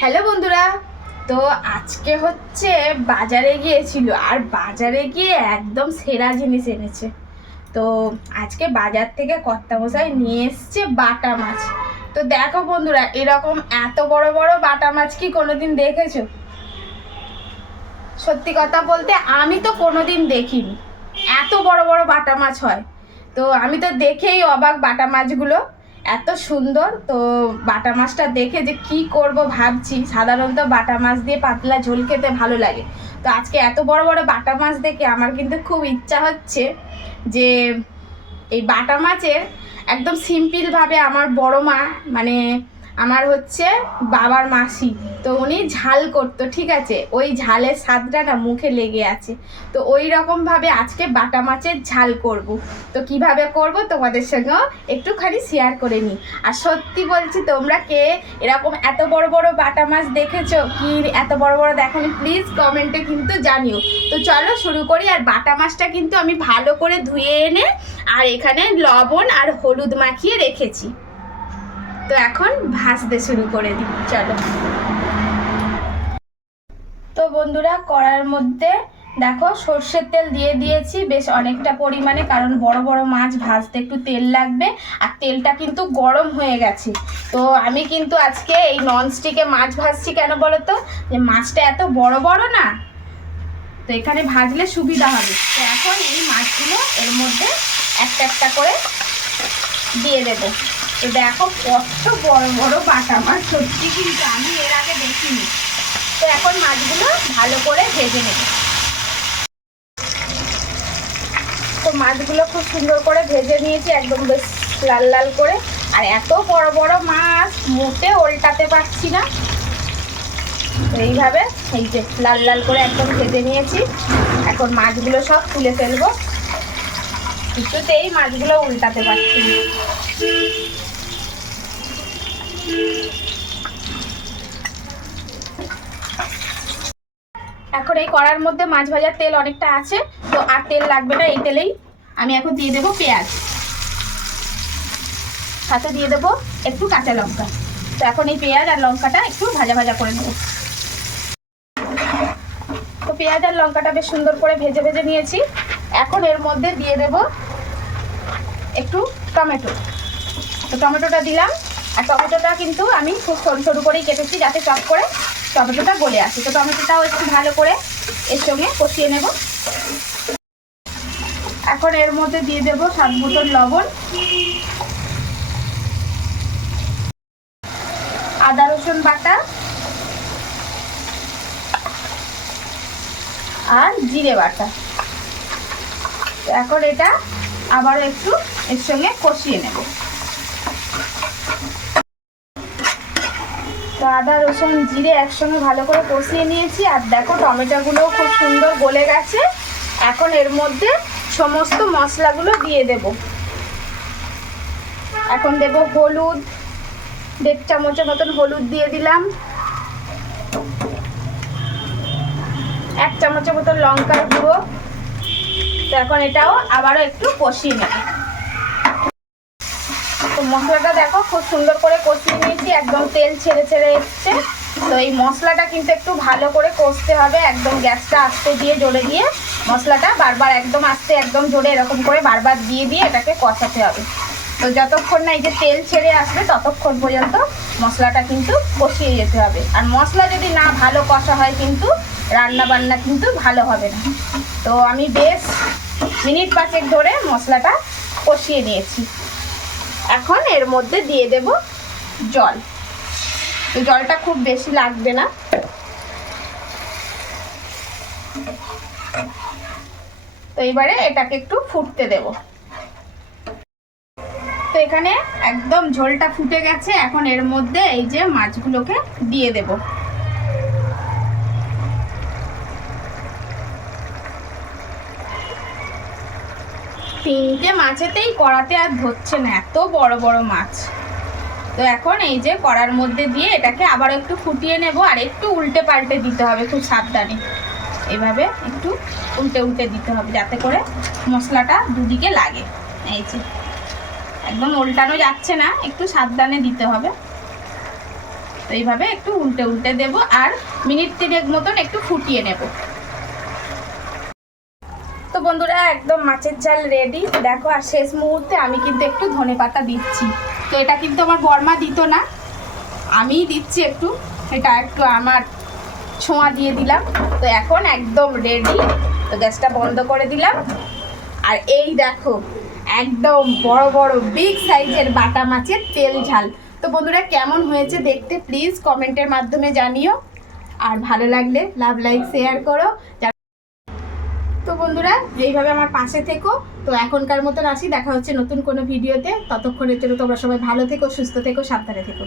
Hello বন্ধুরা, তো আজকে হচ্ছে বাজারে গিয়েছিল আর বাজারে গিয়ে একদম সেরা জিনিস এনেছে। তো আজকে বাজার থেকে কর্তামশাই নিয়ে এসছে বাটা মাছ। তো দেখো বন্ধুরা, এরকম এত বড় বড় বাটা মাছ কি কোনোদিন দেখেছো? সত্যি কথা বলতে আমি তো কোনোদিন দেখিনি এত বড় বড় বাটা মাছ হয়। তো আমি তো দেখেই অবাক, বাটা মাছগুলো এত সুন্দর। তো বাটা মাছটা দেখে যে কি করব ভাবছি। সাধারণত বাটা মাছ দিয়ে পাতলা ঝোল খেতে ভালো লাগে, তো আজকে এত বড় বড় বাটা মাছ দেখে আমার কিন্তু খুব ইচ্ছা হচ্ছে যে এই বাটা মাছের একদম সিম্পলভাবে আমার বড় মা, মানে আমার হচ্ছে বাবার মাসি, তো উনি ঝাল করতো, ঠিক আছে? ওই ঝালের স্বাদটা না মুখে লেগে আছে। তো ওই রকমভাবে আজকে বাটা মাছের ঝাল করব। তো কিভাবে করব তোমাদের সঙ্গেও একটুখানি শেয়ার করে নিই। আর সত্যি বলছি, তোমরা কে এরকম এত বড় বড় বাটা মাছ দেখেছো কি এত বড় বড় দেখোনি, প্লিজ কমেন্টে কিন্তু জানিও। তো চলো শুরু করি। আর বাটা মাছটা কিন্তু আমি ভালো করে ধুয়ে এনে আর এখানে লবণ আর হলুদ মাখিয়ে রেখেছি। তো এখন ভাজতে শুরু করে দিই, চলো। তো বন্ধুরা, কড়াইয়ের মধ্যে দেখো সর্ষের তেল দিয়ে দিয়েছি বেশ অনেকটা পরিমাণে, কারণ বড় বড় মাছ ভাজতে একটু তেল লাগবে। আর তেলটা কিন্তু গরম হয়ে গেছে। তো আমি কিন্তু আজকে এই ননস্টিকে মাছ ভাজছি, কেন বলো তো? যে মাছটা এত বড় বড় না, তো এখানে ভাজলে সুবিধা হবে। তো এখন এই মাছগুলো এর মধ্যে একটা একটা করে দিয়ে দেবো। তো দেখো কত বড় বড় বাটা মাছ, সত্যি কিন্তু আমি এর আগে দেখিনি। তো এখন মাছগুলো ভালো করে ভেজে নেব। তো মাছগুলো খুব সুন্দর করে ভেজে নিয়েছি, একদম বেশ লাল লাল করে। আর এত বড় বড় মাছ মুখে ওল্টাতে পারছি না। তো এইভাবে এই যে লাল লাল করে একদম ভেজে নিয়েছি। এখন মাছগুলো সব তুলে ফেলবো। কিছুতেই মাছগুলো উল্টাতে পারছি না। এখন এই কড়ার মধ্যে মাছ ভাজার তেল অনেকটা আছে, তো আর তেল লাগবে না। এই তেলেই আমি এখন দিয়ে দেবো পেঁয়াজ, সাথে দিয়ে দেবো একটু কাঁচা লঙ্কা। তো এখন এই পেঁয়াজ আর লঙ্কাটা একটু ভাজা ভাজা করে নেব। তো পেঁয়াজ আর লঙ্কাটা বেশ সুন্দর করে ভেজে ভেজে নিয়েছি। এখন এর মধ্যে দিয়ে দেব একটু টমেটো। তো টমেটোটা দিলাম। আর টমেটোটা কিন্তু আমি খুব সরু সরু করেই কেটেছি, যাতে চপ করে টমেটোটা গলে আসে। তো টমেটোটাও একটু ভালো করে এর সঙ্গে কষিয়ে নেব। এখন এর মধ্যে দিয়ে দেব স্বাদ মতন লবণ, আদা রসুন বাটা আর জিরে বাটা। এখন এটা আবার একটু এর সঙ্গে কষিয়ে নেব। তো আদা রসুন জিরে একসঙ্গে ভালো করে কষিয়ে নিয়েছি। আর দেখো টমেটোগুলোও খুব সুন্দর গলে গেছে। এখন এর মধ্যে সমস্ত মশলাগুলো দিয়ে দেব। এখন দেব হলুদ, 1.5 চামচের মতন হলুদ দিয়ে দিলাম। 1 চামচের মতন লঙ্কার গুঁড়ো। তো এখন এটাও আবারও একটু কষিয়ে নেব। তো মশলাটা দেখো খুব সুন্দর করে কষিয়ে নিয়েছি, একদম তেল ছেড়ে ছেড়ে এসছে। তো এই মশলাটা কিন্তু একটু ভালো করে কষতে হবে, একদম গ্যাসটা আস্তে দিয়ে জোরে দিয়ে মশলাটা বারবার একদম আস্তে একদম জোরে এরকম করে বারবার দিয়ে দিয়ে এটাকে কষাতে হবে। তো যতক্ষণ না এই যে তেল ছেড়ে আসবে ততক্ষণ পর্যন্ত মশলাটা কিন্তু কষিয়ে যেতে হবে। আর মশলা যদি না ভালো কষা হয় কিন্তু রান্না বান্না কিন্তু ভালো হবে না। তো আমি বেশ মিনিট 5 ধরে মশলাটা কষিয়ে নিয়েছি। এখন এর মধ্যে দিয়ে দেব জল। তো জলটা খুব বেশি লাগবে না। তো এবারে এটাকে একটু ফুটতে দেব। তো এখানে একদম ঝোলটা ফুটে গেছে। এখন এর মধ্যে এই যে মাছগুলোকে দিয়ে দেব। তিনটে মাছেতেই কড়াতে আর ধরছে না, এত বড় বড় মাছ। তো এখন এই যে কড়ার মধ্যে দিয়ে এটাকে আবার একটু ফুটিয়ে নেব। আর একটু উল্টে পাল্টে দিতে হবে খুব সাবধানে। এইভাবে একটু উল্টে উল্টে দিতে হবে যাতে করে মশলাটা দুদিকে লাগে। এই যে একদম উল্টানো যাচ্ছে না, একটু সাবধানে দিতে হবে। তো এইভাবে একটু উল্টে উল্টে দেবো আর মিনিট 3 মতন একটু ফুটিয়ে নেব। তো বন্ধুরা একদম মাছের ঝাল রেডি দেখো। আর শেষ মুহূর্তে আমি কিন্তু একটু ধনেপাতা দিচ্ছি। তো এটা কিন্তু আমার বর্মা দিত না, আমিই দিচ্ছি একটু, এটা একটু আমার ছোঁয়া দিয়ে দিলাম। তো এখন একদম রেডি। তো গ্যাসটা বন্ধ করে দিলাম। আর এই দেখো একদম বড় বড় বিগ সাইজের বাটা মাছের তেল ঝাল। তো বন্ধুরা কেমন হয়েছে দেখতে প্লিজ কমেন্টের মাধ্যমে জানিও। আর ভালো লাগলে লাভ লাইক শেয়ার করো। তো বন্ধুরা এইভাবে আমার পাশে থেকো। তো এখনকার মতন আসি, দেখা হচ্ছে নতুন কোনো ভিডিওতে। ততক্ষণের জন্য তোমরা সবাই ভালো থেকো, সুস্থ থেকো, সাবধানে থেকো।